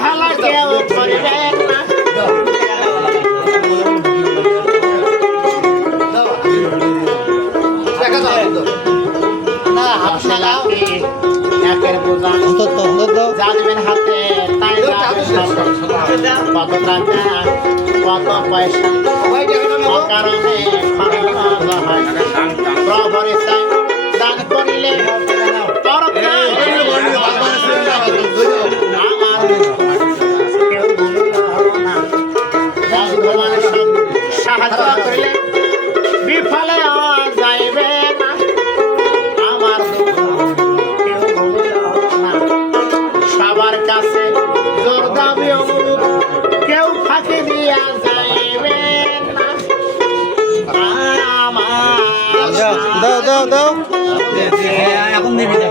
ভালো কেউ করবে না একের বোঝা যা দেবেন হাতে তাই কত টাকা কত পয়সা অকারণে প্রভরে চাই দান করিলে সাহায্য করিলে বিফলে যাইবে না আমার সবার কাছে জোর দাবি অনুরোধ কেউ ফাঁকি দিয়া যাইবে না আমার দাও এখন নিবি না